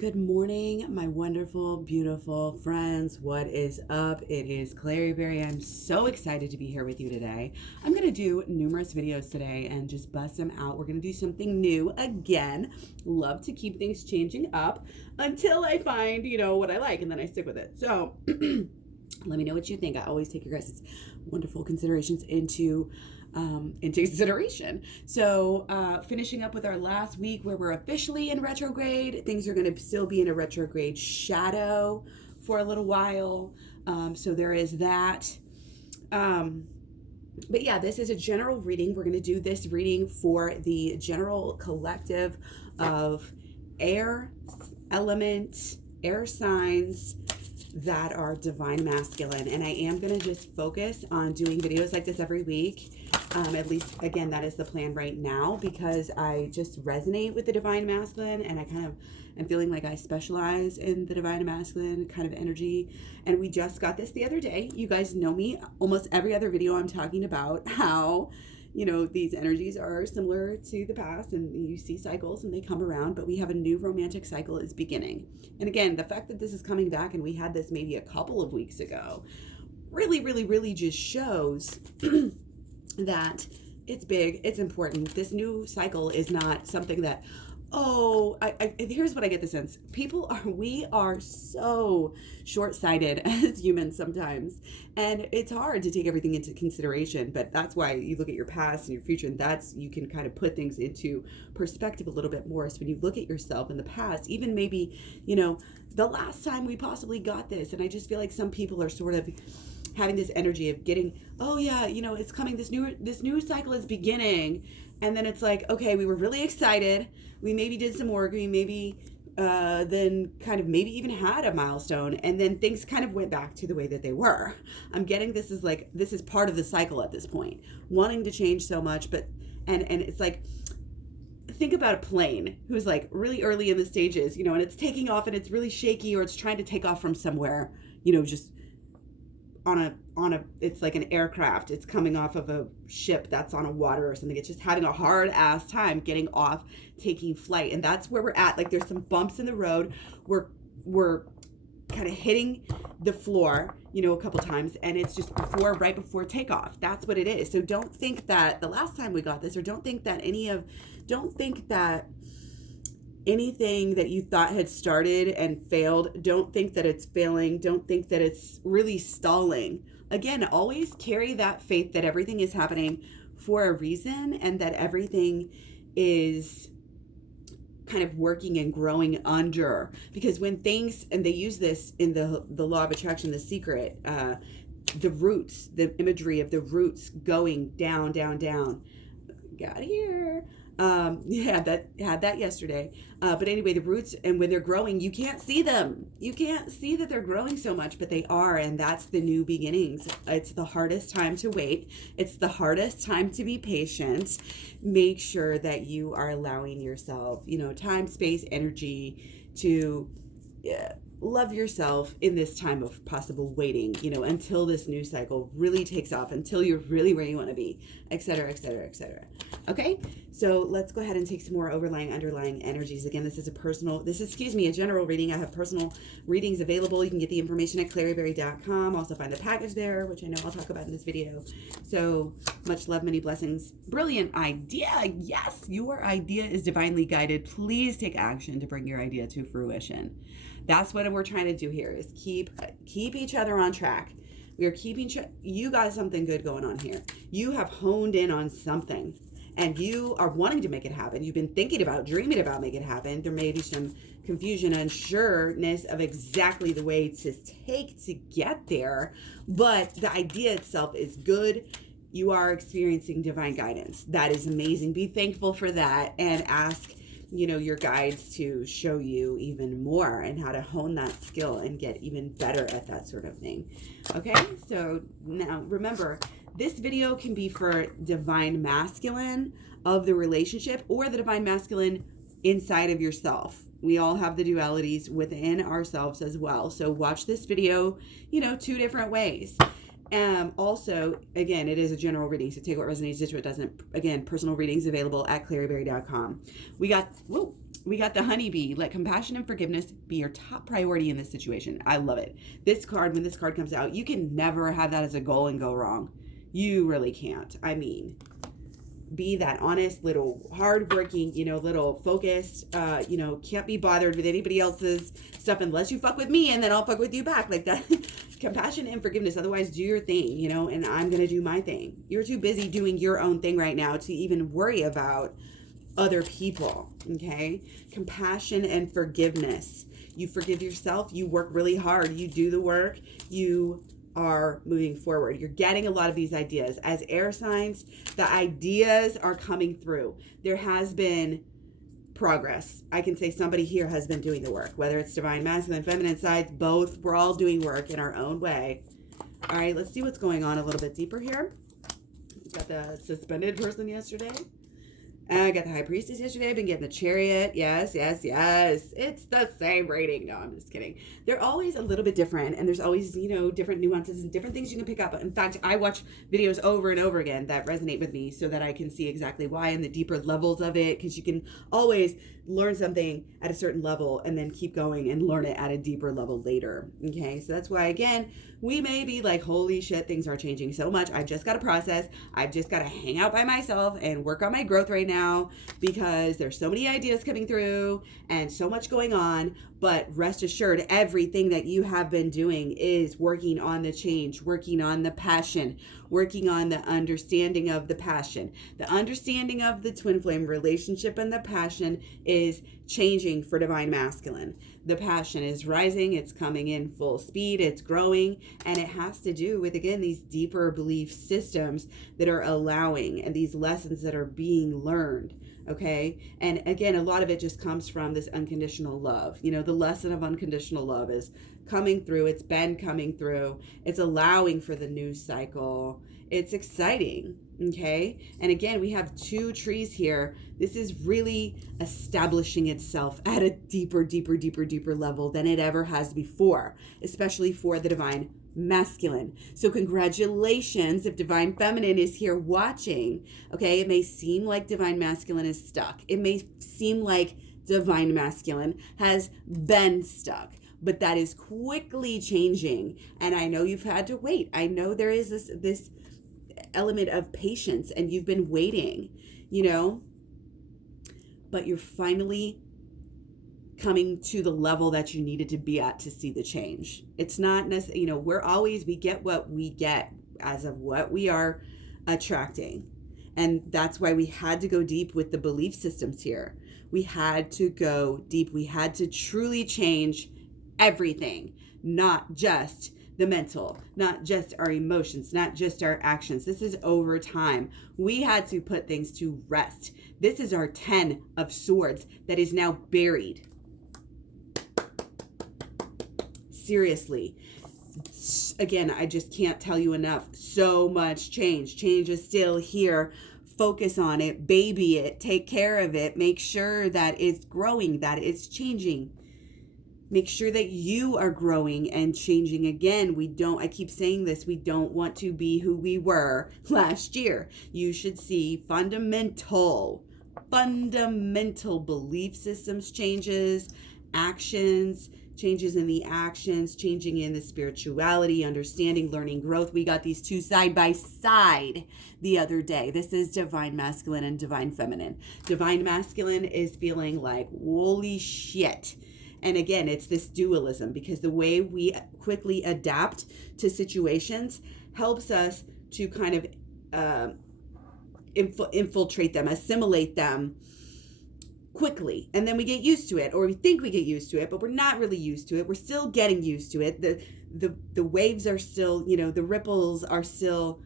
Good morning, my wonderful, beautiful friends. What is up? It is KlaireeBerry. I'm so excited to be here with you today. I'm going to do numerous videos today and just bust them out. We're going to do something new again. Love to keep things changing up until I find, what I like, and then I stick with it. So let me know what you think. I always take your guys' wonderful considerations into consideration. So finishing up with our last week where we're officially in retrograde. Things are going to still be in a retrograde shadow for a little while. So there is that. But yeah, this is a general reading. We're going to do this reading for the general collective of air element, air signs that are divine masculine. And I am going to just focus on doing videos like this every week. At least, again, that is the plan right now, because I just resonate with the divine masculine, and I kind of am feeling like I specialize in the divine masculine kind of energy. And we just got this the other day. You guys know me. Almost every other video I'm talking about how, these energies are similar to the past, and you see cycles and they come around, but we have a new romantic cycle is beginning. And again, the fact that this is coming back and we had this maybe a couple of weeks ago really, really, really just shows that it's big, it's important. This new cycle is not something that, here's what I get the sense. We are so short-sighted as humans sometimes. And it's hard to take everything into consideration, but that's why you look at your past and your future, and you can kind of put things into perspective a little bit more. So when you look at yourself in the past, even maybe, the last time we possibly got this, and I just feel like some people are sort of having this energy of getting, it's coming, this new cycle is beginning, and then it's like, okay, we were really excited, we maybe did some work, we maybe then kind of maybe even had a milestone, and then things kind of went back to the way that they were. I'm getting this is part of the cycle at this point, wanting to change so much, but and it's like, think about a plane who's like really early in the stages, and it's taking off and it's really shaky, or it's trying to take off from somewhere, just it's like an aircraft. It's coming off of a ship that's on a water or something. It's just having a hard ass time getting off, taking flight. And that's where we're at. Like, there's some bumps in the road. We're kind of hitting the floor, a couple times, and it's just right before takeoff. That's what it is. So don't think that the last time we got this, or don't think that anything that you thought had started and failed, don't think that it's failing. Don't think that it's really stalling. Again, always carry that faith that everything is happening for a reason, and that everything is kind of working and growing under. Because when things, and they use this in the law of attraction, The Secret, the roots, the imagery of the roots going down, down, down. Got here. Had that yesterday. But anyway, the roots, and when they're growing, you can't see them. You can't see that they're growing so much, but they are, and that's the new beginnings. It's the hardest time to wait. It's the hardest time to be patient. Make sure that you are allowing yourself, time, space, energy to love yourself in this time of possible waiting, until this new cycle really takes off, until you're really where you want to be, etc., etc., etc. Okay, so let's go ahead and take some more underlying energies. Again, this is a general reading. I have personal readings available. You can get the information at KlaireeBerry.com. Also find the package there, which I know I'll talk about in this video. So much love, many blessings. Brilliant idea. Yes, your idea is divinely guided. Please take action to bring your idea to fruition. That's what we're trying to do here, is keep each other on track. We are keeping you got something good going on here. You have honed in on something, and you are wanting to make it happen. You've been dreaming about making it happen. There may be some confusion, unsureness of exactly the way to take to get there, but the idea itself is good. You are experiencing divine guidance. That is amazing. Be thankful for that, and ask your guides to show you even more, and how to hone that skill and get even better at that sort of thing. Okay, so now remember, this video can be for divine masculine of the relationship, or the divine masculine inside of yourself. We all have the dualities within ourselves as well. So watch this video, two different ways. Also, again, it is a general reading, so take what resonates, ditch what doesn't. Again, personal readings available at KlaireeBerry.com. We got We got the honeybee. Let compassion and forgiveness be your top priority in this situation. I love it. This card, when this card comes out, you can never have that as a goal and go wrong. You really can't. I mean, be that honest, little hardworking, little focused, can't be bothered with anybody else's stuff unless you fuck with me, and then I'll fuck with you back, like that. Compassion and forgiveness. Otherwise, do your thing, and I'm going to do my thing. You're too busy doing your own thing right now to even worry about other people. Okay? Compassion and forgiveness. You forgive yourself. You work really hard. You do the work. You are moving forward. You're getting a lot of these ideas. As air signs, the ideas are coming through. There has been progress. I can say somebody here has been doing the work, whether it's divine masculine, feminine sides, both. We're all doing work in our own way. All right, let's see what's going on a little bit deeper here. We got the suspended person yesterday. I got the high priestess yesterday. I've been getting the chariot. Yes. It's the same rating. No, I'm just kidding. They're always a little bit different, and there's always, different nuances and different things you can pick up. In fact, I watch videos over and over again that resonate with me so that I can see exactly why and the deeper levels of it, because you can always learn something at a certain level and then keep going and learn it at a deeper level later. Okay, so that's why, again, we may be like, holy shit, things are changing so much. I've just got to process. I've just got to hang out by myself and work on my growth right now, because there's so many ideas coming through and so much going on. But rest assured, everything that you have been doing is working on the change, working on the passion, working on the understanding of the passion. The understanding of the twin flame relationship and the passion is changing for divine masculine. The passion is rising, it's coming in full speed, it's growing, and it has to do with, again, these deeper belief systems that are allowing, and these lessons that are being learned. Okay. And again, a lot of it just comes from this unconditional love. The lesson of unconditional love is coming through. It's been coming through. It's allowing for the news cycle. It's exciting. Okay. And again, we have two trees here. This is really establishing itself at a deeper level than it ever has before, especially for the divine masculine. So congratulations if divine feminine is here watching. Okay, it may seem like divine masculine is stuck. It may seem like divine masculine has been stuck, but that is quickly changing. And I know you've had to wait. I know there is this element of patience, and you've been waiting, but you're finally coming to the level that you needed to be at to see the change. It's not necessarily, we get what we get as of what we are attracting. And that's why we had to go deep with the belief systems here. We had to go deep. We had to truly change everything, not just the mental, not just our emotions, not just our actions. This is over time. We had to put things to rest. This is our 10 of swords that is now buried. Seriously. Again, I just can't tell you enough. So much change. Change is still here. Focus on it, baby it, take care of it, make sure that it's growing, that it's changing. Make sure that you are growing and changing. Again, I keep saying this, we don't want to be who we were last year. You should see fundamental belief systems changes, actions, changes in the actions, changing in the spirituality, understanding, learning, growth. We got these two side by side the other day. This is divine masculine and divine feminine. Divine masculine is feeling like, holy shit. And again, it's this dualism, because the way we quickly adapt to situations helps us to kind of infiltrate them, assimilate them quickly, and then we get used to it, or we think we get used to it, but we're not really used to it. We're still getting used to it. The waves are still, the ripples are still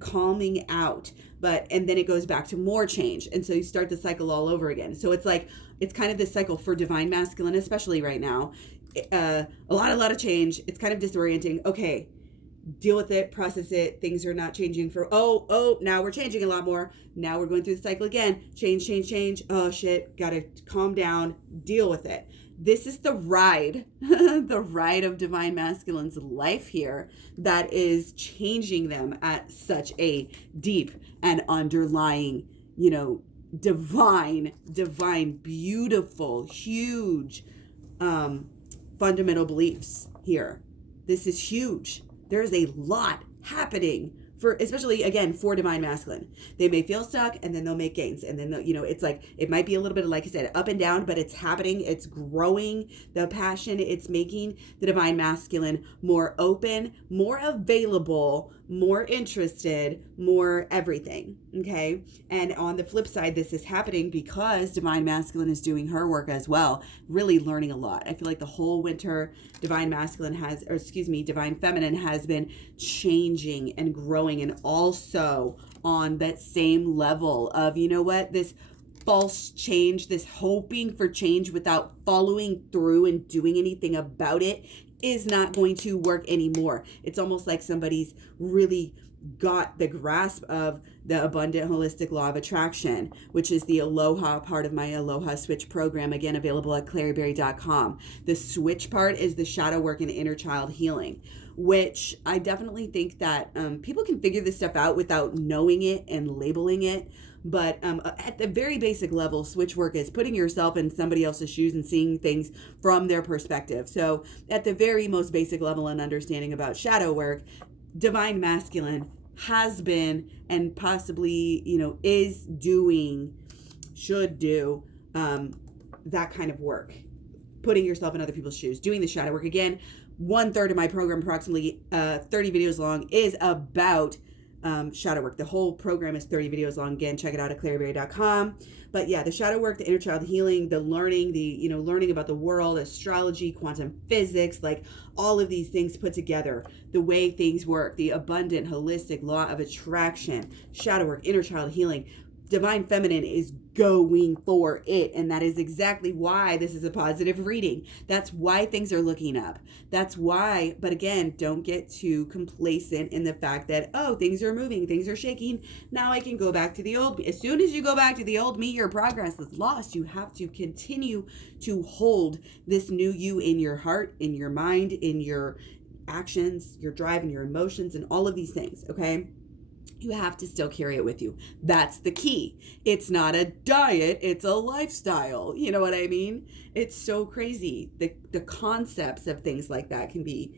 calming out, and then it goes back to more change, and so you start the cycle all over again. So it's like, it's kind of this cycle for divine masculine, especially right now. A lot of change. It's kind of disorienting. Okay, deal with it, process it. Things are not changing now we're changing a lot more. Now we're going through the cycle again. Change. Oh shit, gotta calm down, deal with it. This is the ride, the ride of divine masculine's life here that is changing them at such a deep and underlying, divine, beautiful, huge fundamental beliefs here. This is huge. There's a lot happening for, especially again, for divine masculine. They may feel stuck and then they'll make gains. And then, it's like, it might be a little bit of, like I said, up and down, but it's happening. It's growing. The passion, it's making the divine masculine more open, more available, more interested, more everything. Okay. And on the flip side, this is happening because divine masculine is doing her work as well, really learning a lot. I feel like the whole winter divine feminine has been changing and growing, and also on that same level of, this false change, this hoping for change without following through and doing anything about it is not going to work anymore. It's almost like somebody's really got the grasp of the abundant holistic law of attraction, which is the AHLOA part of my AHLOA Switch program, again, available at KlaireeBerry.com. The Switch part is the shadow work and inner child healing, which I definitely think that people can figure this stuff out without knowing it and labeling it. But at the very basic level, switch work is putting yourself in somebody else's shoes and seeing things from their perspective. So at the very most basic level and understanding about shadow work, divine masculine has been and possibly, is doing, should do that kind of work. Putting yourself in other people's shoes, doing the shadow work. Again, 1/3 of my program, approximately 30 videos long, is about shadow work. The whole program is 30 videos long. Again, check it out at KlaireeBerry.com. But yeah, the shadow work, the inner child healing, the learning, learning about the world, astrology, quantum physics, like all of these things put together, the way things work, the abundant, holistic law of attraction, shadow work, inner child healing. Divine feminine is going for it. And that is exactly why this is a positive reading. That's why things are looking up. That's why, but again, don't get too complacent in the fact that, oh, things are moving, things are shaking. Now I can go back to the old me. As soon as you go back to the old me, your progress is lost. You have to continue to hold this new you in your heart, in your mind, in your actions, your drive, and your emotions, and all of these things, okay? You have to still carry it with you. That's the key. It's not a diet, it's a lifestyle. You know what I mean? It's so crazy. The concepts of things like that can be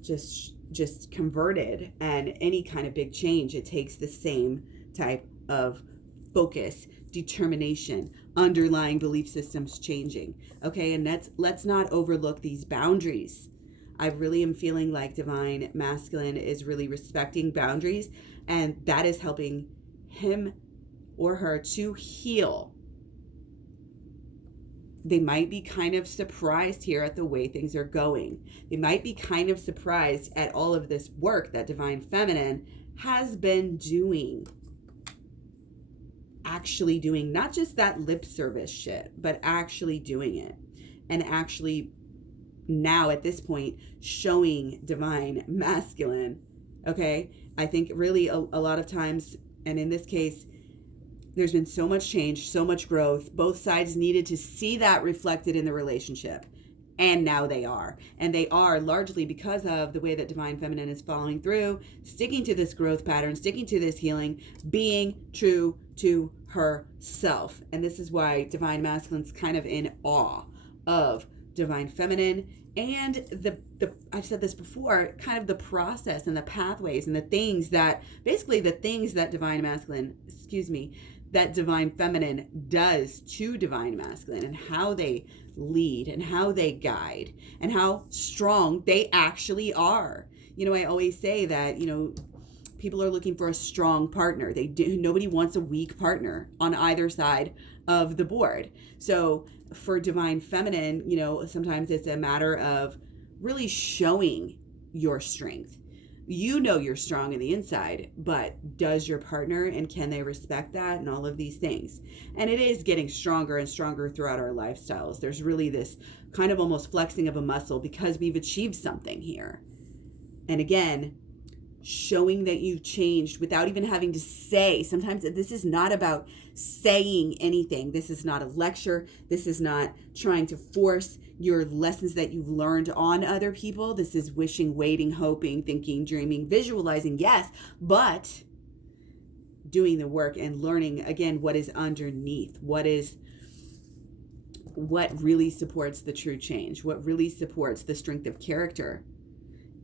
just converted, and any kind of big change, it takes the same type of focus, determination, underlying belief systems changing. Okay, and let's not overlook these boundaries. I really am feeling like divine masculine is really respecting boundaries, and that is helping him or her to heal. They might be kind of surprised here at the way things are going. They might be kind of surprised at all of this work that divine feminine has been doing. Actually doing, not just that lip service shit, but actually doing it. And actually now at this point showing divine masculine. Okay, I think really a lot of times, and in this case, there's been so much change, so much growth. Both sides needed to see that reflected in the relationship, and now they are. And they are largely because of the way that divine feminine is following through, sticking to this growth pattern, sticking to this healing, being true to herself. And this is why divine masculine's kind of in awe of divine feminine, and the I've said this before, kind of the process and the pathways and the things that divine masculine, that divine feminine does to divine masculine, and how they lead and how they guide and how strong they actually are. I always say that, people are looking for a strong partner. Nobody wants a weak partner on either side of the board. So for divine feminine, sometimes it's a matter of really showing your strength. You're strong in the inside, but does your partner, and can they respect that, and all of these things? And it is getting stronger and stronger throughout our lifestyles. There's really this kind of almost flexing of a muscle because we've achieved something here. And again, showing that you've changed without even having to say. Sometimes this is not about saying anything. This is not a lecture. This is not trying to force your lessons that you've learned on other people. This is wishing, waiting, hoping, thinking, dreaming, visualizing, yes, but doing the work and learning, again, what is underneath, what really supports the true change, what really supports the strength of character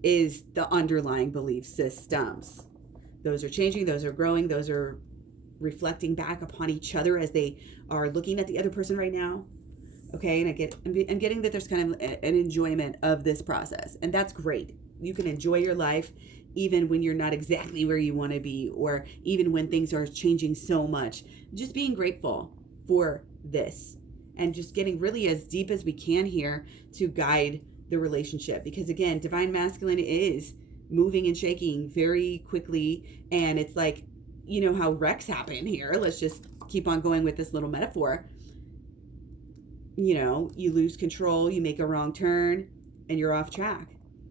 is the underlying belief systems. Those are changing, those are growing, those are reflecting back upon each other as they are looking at the other person right now. Okay, and I'm getting that there's kind of an enjoyment of this process, and that's great. You can enjoy your life even when you're not exactly where you want to be, or even when things are changing so much. Just being grateful for this and just getting really as deep as we can here to guide the relationship. Because again, divine masculine is moving and shaking very quickly, and it's like, you know how wrecks happen here. Let's just keep on going with this little metaphor. You know, you lose control, you make a wrong turn, and you're off track.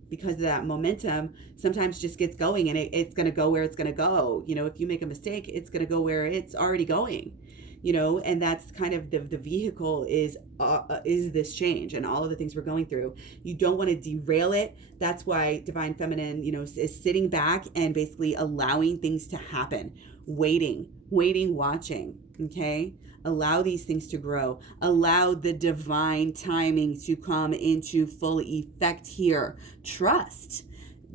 Because of that momentum sometimes just gets going, and it's going to go where it's going to go. You know, if you make a mistake, it's going to go where it's already going. You know, and that's kind of the vehicle is this change and all of the things we're going through. You don't want to derail it. That's why divine feminine, you know, is sitting back and basically allowing things to happen, waiting, watching. Okay. Allow these things to grow. Allow the divine timing to come into full effect here. Trust.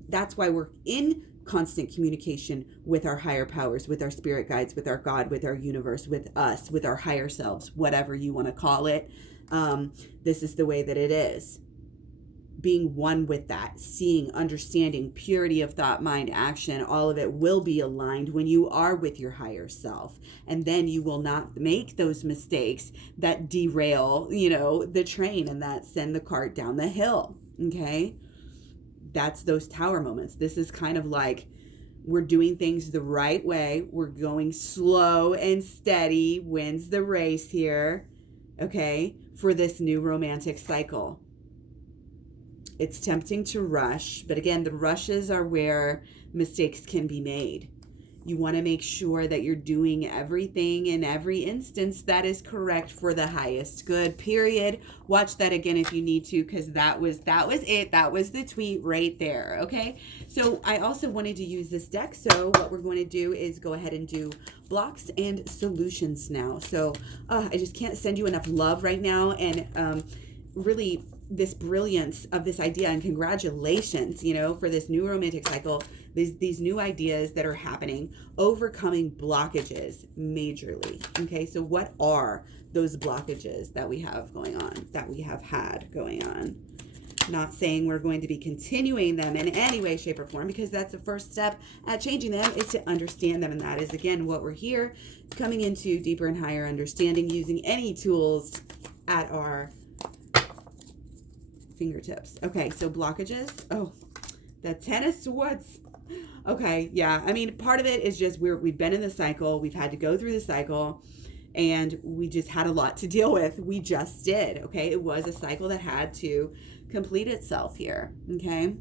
That's why we're in constant communication with our higher powers, with our spirit guides, with our God, with our universe, with us, with our higher selves, whatever you want to call it. This is the way that it is. Being one with that, seeing, understanding, purity of thought, mind, action, all of it will be aligned when you are with your higher self. And then you will not make those mistakes that derail, you know, the train and that send the cart down the hill. Okay. That's those tower moments. This is kind of like we're doing things the right way. We're going slow and steady, wins the race here. Okay. For this new romantic cycle. It's tempting to rush, but again, the rushes are where mistakes can be made. You want to make sure that you're doing everything in every instance that is correct for the highest good, period. Watch that again if you need to, because that was it. That was the tweet right there, okay? So I also wanted to use this deck, so what we're going to do is go ahead and do blocks and solutions now. So I just can't send you enough love right now, and really this brilliance of this idea, and congratulations, you know, for this new romantic cycle, these new ideas that are happening, overcoming blockages majorly. Okay, so what are those blockages that we have going on, that we have had going on? Not saying we're going to be continuing them in any way, shape, or form, because that's the first step at changing them, is to understand them. And that is, again, what we're here, coming into deeper and higher understanding, using any tools at our fingertips. Okay, so blockages. Oh, the 10 of Swords. Okay, yeah. I mean, part of it is just we've been in the cycle. We've had to go through the cycle, and we just had a lot to deal with. We just did. Okay, it was a cycle that had to complete itself here. Okay.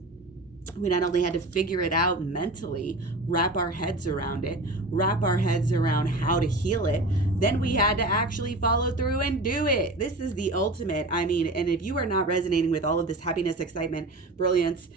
We not only had to figure it out mentally, wrap our heads around it, wrap our heads around how to heal it, then we had to actually follow through and do it. This is the ultimate. I mean, and if you are not resonating with all of this happiness, excitement, brilliance,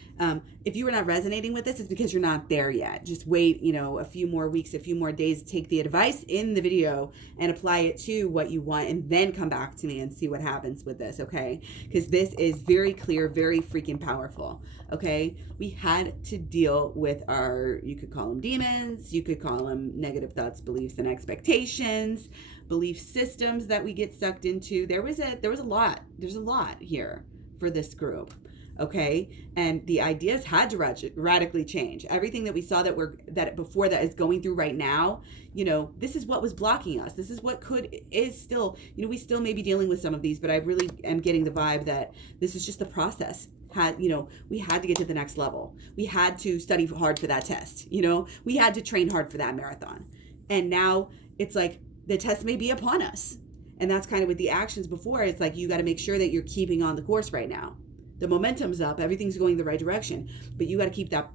if you are not resonating with this, it's because you're not there yet. Just wait, you know, a few more weeks, a few more days, take the advice in the video and apply it to what you want, and then come back to me and see what happens with this, okay? Because this is very clear, very freaking powerful, okay? We had to deal with our, you could call them demons, you could call them negative thoughts, beliefs, and expectations, belief systems that we get sucked into. There's a lot here for this group. Okay, and the ideas had to radically change. Everything that we saw that before that is going through right now, you know, this is what was blocking us. This is what is still, you know, we still may be dealing with some of these, but I really am getting the vibe that this is just the process. We had to get to the next level. We had to study hard for that test. You know, we had to train hard for that marathon. And now it's like the test may be upon us. And that's kind of with the actions before. It's like, you got to make sure that you're keeping on the course right now. The momentum's up, everything's going the right direction, but you got to keep that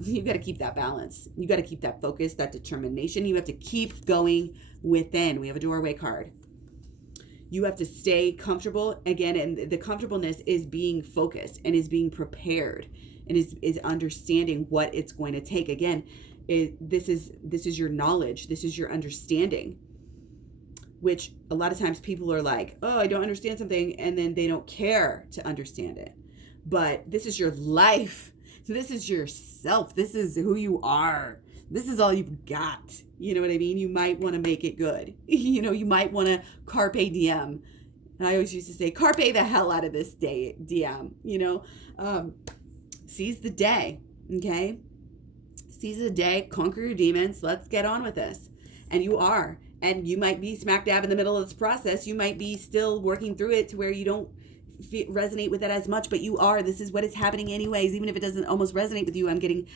you got to keep that balance. You got to keep that focus, that determination. You have to keep going within. We have a doorway card. You have to stay comfortable again, and the comfortableness is being focused and is being prepared and is understanding what it's going to take. Again, This is your knowledge. This is your understanding, which a lot of times people are like, oh, I don't understand something, and then they don't care to understand it. But this is your life. This is yourself. This is who you are. This is all you've got. You know what I mean? You might want to make it good. You might want to carpe diem. And I always used to say, carpe the hell out of this day, diem. Seize the day, okay? Seize the day, conquer your demons. Let's get on with this. And you are. And you might be smack dab in the middle of this process. You might be still working through it to where you don't resonate with it as much, but you are. This is what is happening anyways. Even if it doesn't almost resonate with you, I'm getting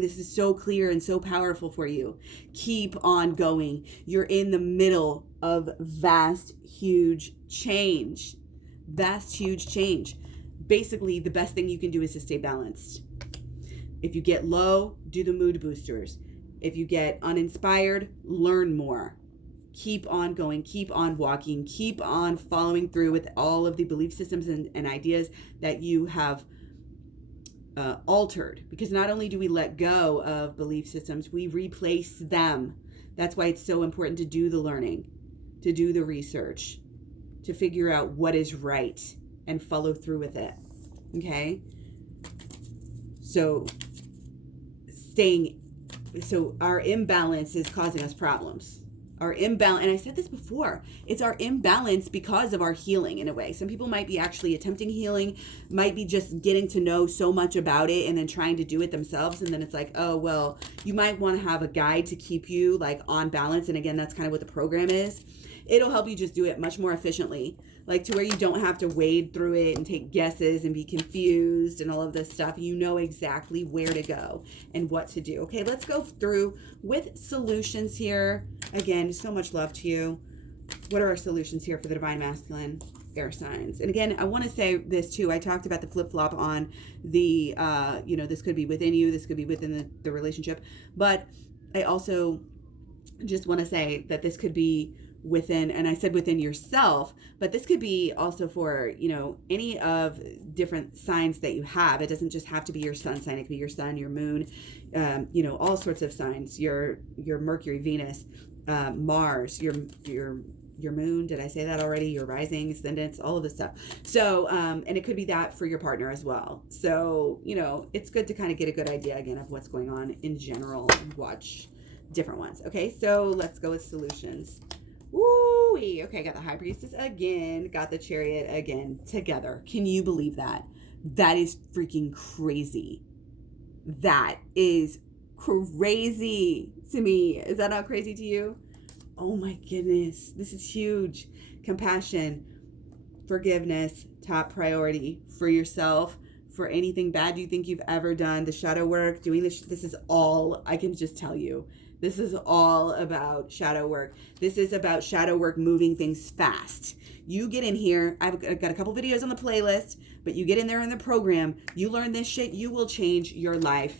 this is so clear and so powerful for you. Keep on going. You're in the middle of vast, huge change. Vast, huge change. Basically, the best thing you can do is to stay balanced. If you get low, do the mood boosters. If you get uninspired, learn more. Keep on going, keep on walking, keep on following through with all of the belief systems and ideas that you have altered. Because not only do we let go of belief systems, we replace them. That's why it's so important to do the learning, to do the research, to figure out what is right and follow through with it. Okay? So our imbalance is causing us problems. Our imbalance, and I said this before, it's our imbalance because of our healing in a way. Some people might be actually attempting healing, might be just getting to know so much about it and then trying to do it themselves. And then it's like, oh, well, you might want to have a guide to keep you like on balance. And again, that's kind of what the program is. It'll help you just do it much more efficiently, like to where you don't have to wade through it and take guesses and be confused and all of this stuff. You know exactly where to go and what to do. Okay, let's go through with solutions here. Again, so much love to you. What are our solutions here for the Divine Masculine air signs? And again, I want to say this too. I talked about the flip-flop on the, this could be within you, this could be within the relationship. But I also just want to say that this could be within, and I said within yourself, but this could be also for, any of different signs that you have. It doesn't just have to be your sun sign. It could be your sun, your moon, all sorts of signs, your Mercury, Venus, Mars, your moon. Did I say that already? Your rising, ascendants, all of this stuff. So, and it could be that for your partner as well. So, it's good to kind of get a good idea again of what's going on in general and watch different ones. Okay. So let's go with solutions. Woo-wee. Okay, got the High Priestess again, got the Chariot again, together. Can you believe that? That is freaking crazy. That is crazy to me. Is that not crazy to you? Oh my goodness, this is huge. Compassion, forgiveness, top priority for yourself, for anything bad you think you've ever done, the shadow work, doing this is all, I can just tell you. This is all about shadow work. This is about shadow work moving things fast. You get in here. I've got a couple videos on the playlist, but you get in there in the program. You learn this shit. You will change your life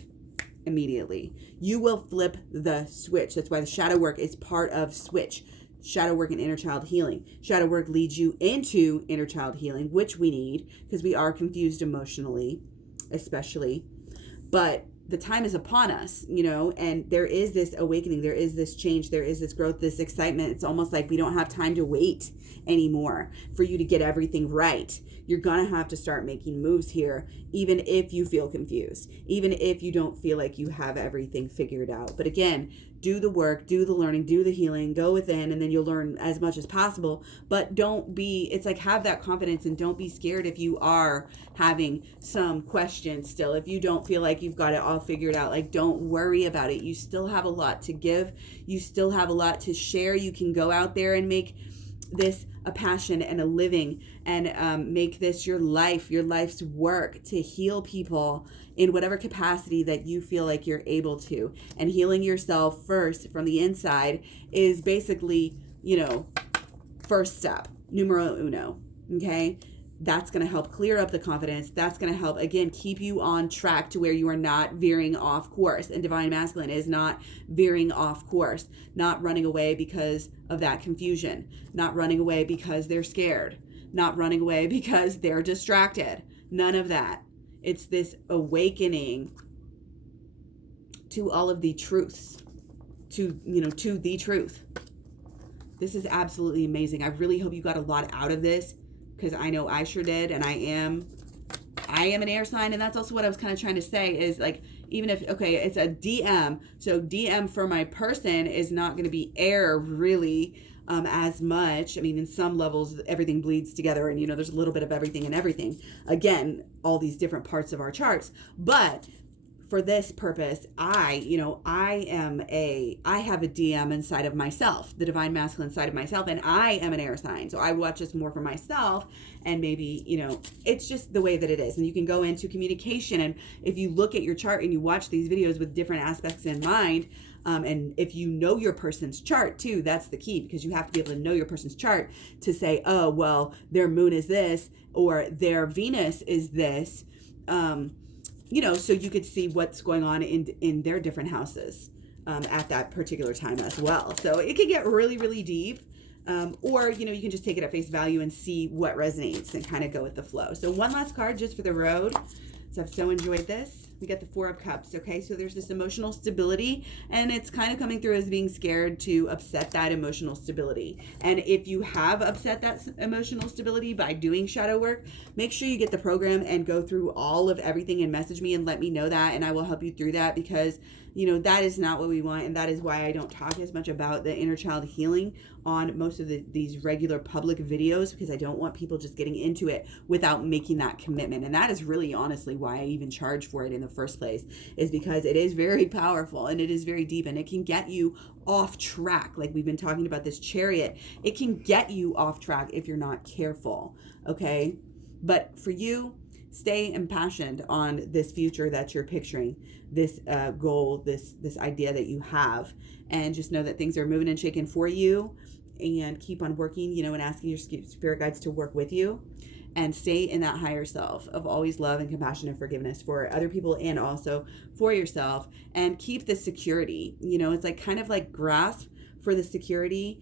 immediately. You will flip the switch. That's why the shadow work is part of SWICH. Shadow work and inner child healing. Shadow work leads you into inner child healing, which we need because we are confused emotionally, especially. But the time is upon us, and there is this awakening, there is this change, there is this growth, this excitement. It's almost like we don't have time to wait anymore for you to get everything right. You're going to have to start making moves here, even if you feel confused, even if you don't feel like you have everything figured out. But again, do the work, do the learning, do the healing, go within, and then you'll learn as much as possible. But it's like have that confidence and don't be scared if you are having some questions still. If you don't feel like you've got it all figured out, like don't worry about it. You still have a lot to give. You still have a lot to share. You can go out there and make this a passion and a living and make this your life's work to heal people in whatever capacity that you feel like you're able to. And healing yourself first from the inside is basically, first step, numero uno. Okay. That's going to help clear up the confidence. That's going to help, again, keep you on track to where you are not veering off course. And Divine Masculine is not veering off course, not running away because of that confusion, not running away because they're scared, not running away because they're distracted. None of that. It's this awakening to all of the truths, to the truth. This is absolutely amazing. I really hope you got a lot out of this, because I know I sure did. And I am an air sign. And that's also what I was kind of trying to say is, like, even if, okay, it's a DM. So DM for my person is not going to be air really as much. I mean, in some levels, everything bleeds together, and, there's a little bit of everything and everything. Again, all these different parts of our charts. But for this purpose, I have a DM inside of myself, the divine masculine side of myself, and I am an air sign. So I watch this more for myself, and maybe, it's just the way that it is. And you can go into communication, and if you look at your chart and you watch these videos with different aspects in mind, and if you know your person's chart too, that's the key, because you have to be able to know your person's chart to say, oh, well, their moon is this, or their Venus is this, so you could see what's going on in their different houses at that particular time as well. So it can get really, really deep. Or, you can just take it at face value and see what resonates and kind of go with the flow. So one last card just for the road. So I've so enjoyed this. We get the Four of Cups, okay? So there's this emotional stability, and it's kind of coming through as being scared to upset that emotional stability. And if you have upset that emotional stability by doing shadow work, make sure you get the program and go through all of everything and message me and let me know that, and I will help you through that, because that is not what we want. And that is why I don't talk as much about the inner child healing on most of these regular public videos, because I don't want people just getting into it without making that commitment. And that is really honestly why I even charge for it in the first place, is because it is very powerful and it is very deep, and it can get you off track. Like we've been talking about this Chariot, it can get you off track if you're not careful, okay? But for you, stay impassioned on this future that you're picturing, this goal, this idea that you have, and just know that things are moving and shaking for you, and keep on working, and asking your spirit guides to work with you, and stay in that higher self of always love and compassion and forgiveness for other people and also for yourself, and keep the security. It's like kind of like grasp for the security,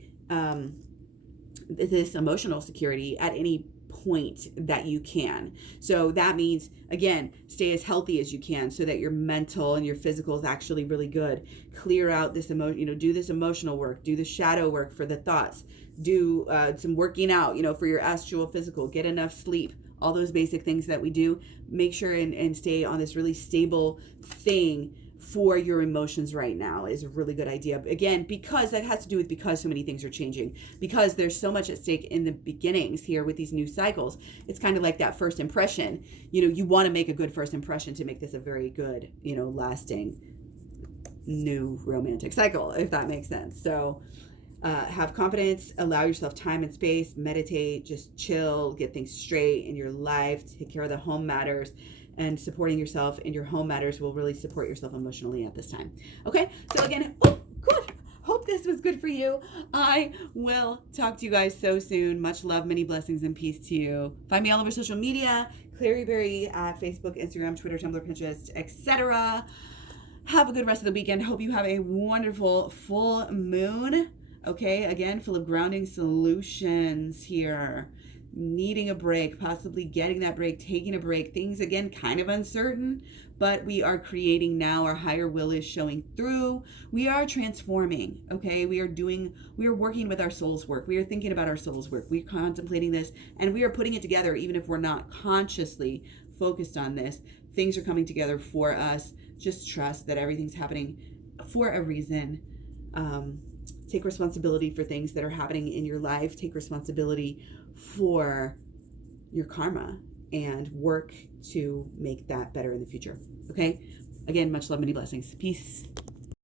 this emotional security at any point that you can. So that means, again, stay as healthy as you can so that your mental and your physical is actually really good. Clear out this emotion, do this emotional work, do the shadow work for the thoughts, do some working out, for your astral physical, get enough sleep, all those basic things that we do. Make sure and stay on this really stable thing for your emotions right now is a really good idea. Again, because that has to do with, because so many things are changing, because there's so much at stake in the beginnings here with these new cycles. It's kind of like that first impression. You want to make a good first impression to make this a very good, lasting new romantic cycle, if that makes sense. So have confidence, allow yourself time and space, meditate, just chill, get things straight in your life, take care of the home matters. And supporting yourself in your home matters will really support yourself emotionally at this time. Okay, so again, good. Hope this was good for you. I will talk to you guys so soon. Much love, many blessings, and peace to you. Find me all over social media, KlaireeBerry at Facebook, Instagram, Twitter, Tumblr, Pinterest, etc. Have a good rest of the weekend. Hope you have a wonderful full moon. Okay, again, full of grounding solutions here. Needing a break, possibly getting that break, taking a break. Things, again, kind of uncertain, but we are creating now. Our higher will is showing through. We are transforming, okay? We are working with our soul's work. We are thinking about our soul's work. We're contemplating this, and we are putting it together, even if we're not consciously focused on this. Things are coming together for us. Just trust that everything's happening for a reason. Take responsibility for things that are happening in your life. Take responsibility for your karma and work to make that better in the future. Okay? Again, much love, many blessings. Peace.